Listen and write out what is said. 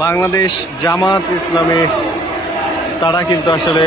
বাংলাদেশ জামাত ইসলামে তারা কিন্তু আসলে